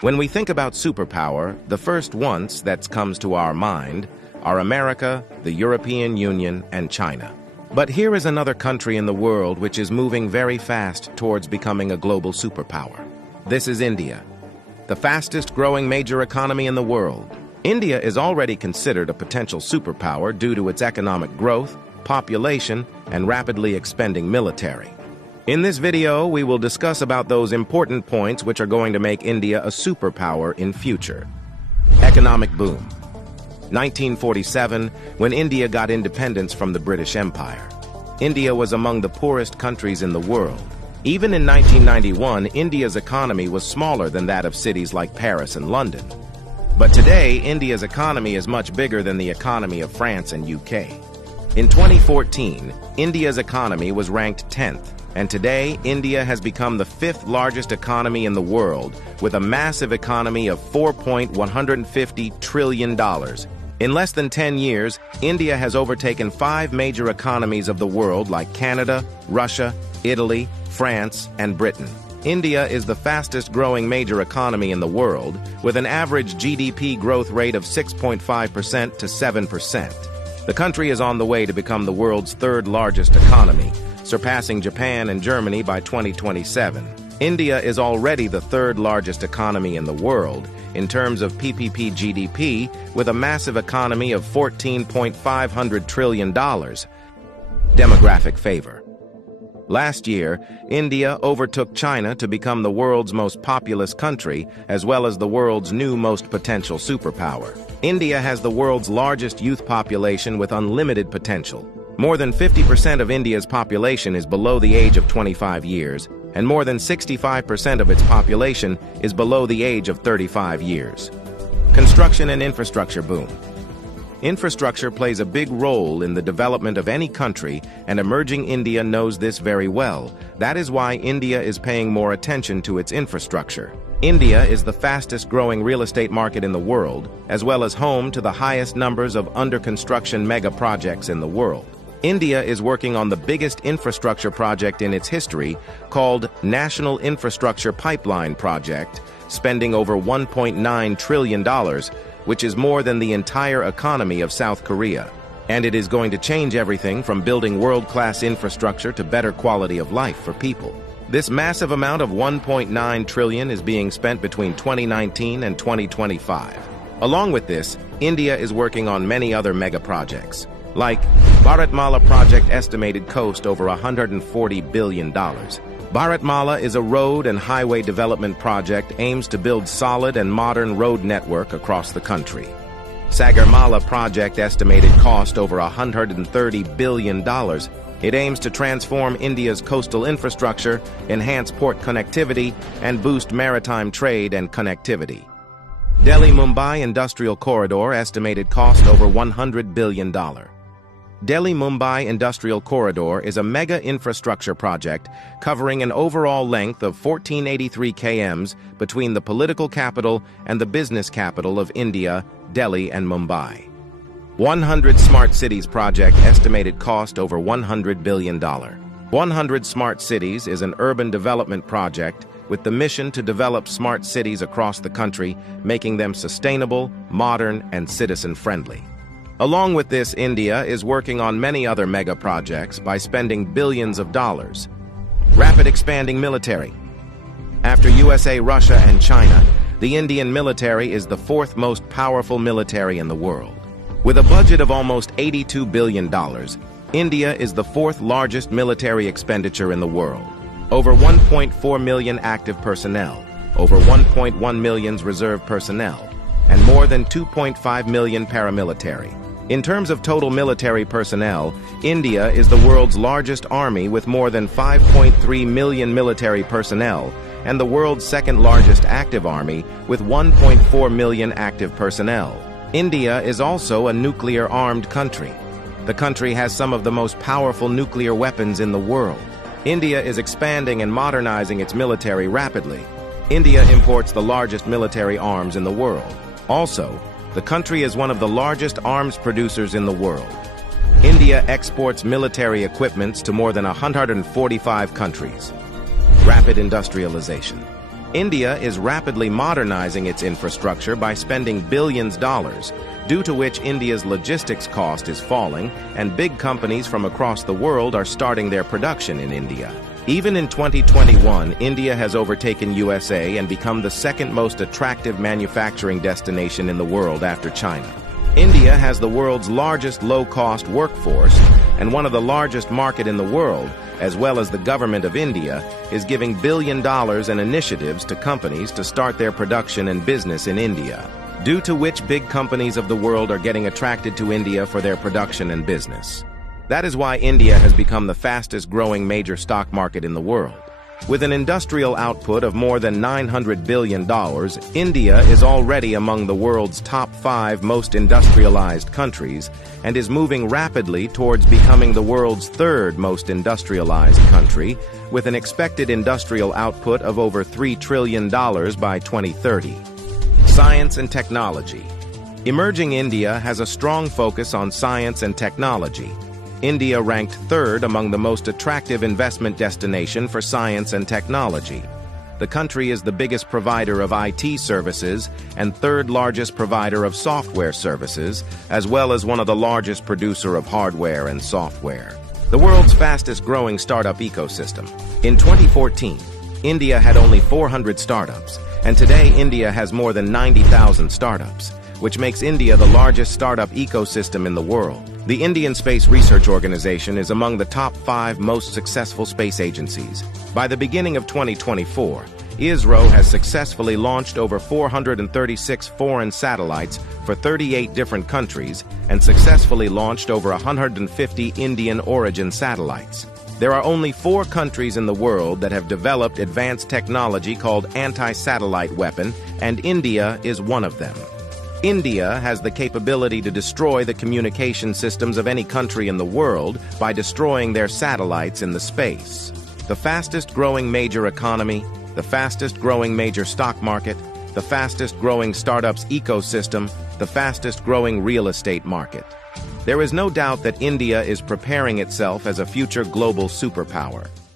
When we think about superpower, the first ones that comes to our mind are America, the European Union, and China. But here is another country in the world which is moving very fast towards becoming a global superpower. This is India, the fastest growing major economy in the world. India is already considered a potential superpower due to its economic growth, population, and rapidly expanding military. In this video, we will discuss about those important points which are going to make India a superpower in future. Economic boom. 1947, when India got independence from the British Empire. India was among the poorest countries in the world. Even in 1991, India's economy was smaller than that of cities like Paris and London. But today, India's economy is much bigger than the economy of France and UK. In 2014, India's economy was ranked 10th. And today, India has become the 5th largest economy in the world, with a massive economy of $4.150 trillion. In less than 10 years, India has overtaken 5 major economies of the world like Canada, Russia, Italy, France, and Britain. India is the fastest growing major economy in the world, with an average GDP growth rate of 6.5% to 7%. The country is on the way to become the world's 3rd largest economy, surpassing Japan and Germany by 2027. India is already the 3rd largest economy in the world in terms of PPP GDP, with a massive economy of $14.5 trillion. Demographic favor. Last year, India overtook China to become the world's most populous country, as well as the world's new most potential superpower. India has the world's largest youth population with unlimited potential. More than 50% of India's population is below the age of 25 years, and more than 65% of its population is below the age of 35 years. Construction and infrastructure boom. Infrastructure plays a big role in the development of any country, and emerging India knows this very well. That is why India is paying more attention to its infrastructure. India is the fastest growing real estate market in the world, as well as home to the highest numbers of under-construction mega projects in the world. India is working on the biggest infrastructure project in its history, called National Infrastructure Pipeline Project, spending over $1.9 trillion, which is more than the entire economy of South Korea. And it is going to change everything from building world-class infrastructure to better quality of life for people. This massive amount of $1.9 trillion is being spent between 2019 and 2025. Along with this, India is working on many other mega projects, like Bharatmala project estimated cost over $140 billion. Bharatmala is a road and highway development project aims to build solid and modern road network across the country. Sagarmala project estimated cost over $130 billion. It aims to transform India's coastal infrastructure, enhance port connectivity, and boost maritime trade and connectivity. Delhi-Mumbai Industrial Corridor estimated cost over $100 billion. Delhi-Mumbai Industrial Corridor is a mega infrastructure project covering an overall length of 1483 km between the political capital and the business capital of India, Delhi and Mumbai. 100 Smart Cities project estimated cost over $100 billion. 100 Smart Cities is an urban development project with the mission to develop smart cities across the country, making them sustainable, modern, and citizen-friendly. Along with this, India is working on many other mega projects by spending billions of dollars. Rapid expanding military. After USA, Russia, and China, the Indian military is the 4th most powerful military in the world. With a budget of almost $82 billion, India is the 4th largest military expenditure in the world. Over 1.4 million active personnel, over 1.1 million reserve personnel, and more than 2.5 million paramilitary. In terms of total military personnel, India is the world's largest army with more than 5.3 million military personnel, and the world's 2nd largest active army with 1.4 million active personnel. India is also a nuclear-armed country. The country has some of the most powerful nuclear weapons in the world. India is expanding and modernizing its military rapidly. India imports the largest military arms in the world. Also, the country is one of the largest arms producers in the world. India exports military equipment to more than 145 countries. Rapid industrialization. India is rapidly modernizing its infrastructure by spending billions of dollars, due to which India's logistics cost is falling and big companies from across the world are starting their production in India. Even in 2021, India has overtaken USA and become the second most attractive manufacturing destination in the world after China. India has the world's largest low-cost workforce, and one of the largest market in the world, as well as the government of India, is giving $1 billion in initiatives to companies to start their production and business in India, due to which big companies of the world are getting attracted to India for their production and business. That is why India has become the fastest-growing major stock market in the world. With an industrial output of more than $900 billion, India is already among the world's top 5 most industrialized countries and is moving rapidly towards becoming the world's 3rd most industrialized country, with an expected industrial output of over $3 trillion by 2030. Science and technology. Emerging India has a strong focus on science and technology. India ranked 3rd among the most attractive investment destination for science and technology. The country is the biggest provider of IT services and 3rd largest provider of software services, as well as one of the largest producer of hardware and software. The world's fastest growing startup ecosystem. In 2014, India had only 400 startups, and today India has more than 90,000 startups, which makes India the largest startup ecosystem in the world. The Indian Space Research Organization is among the top 5 most successful space agencies. By the beginning of 2024, ISRO has successfully launched over 436 foreign satellites for 38 different countries and successfully launched over 150 Indian origin satellites. There are only 4 countries in the world that have developed advanced technology called anti-satellite weapon, and India is one of them. India has the capability to destroy the communication systems of any country in the world by destroying their satellites in the space. The fastest-growing major economy, the fastest-growing major stock market, the fastest-growing startups ecosystem, the fastest-growing real estate market. There is no doubt that India is preparing itself as a future global superpower.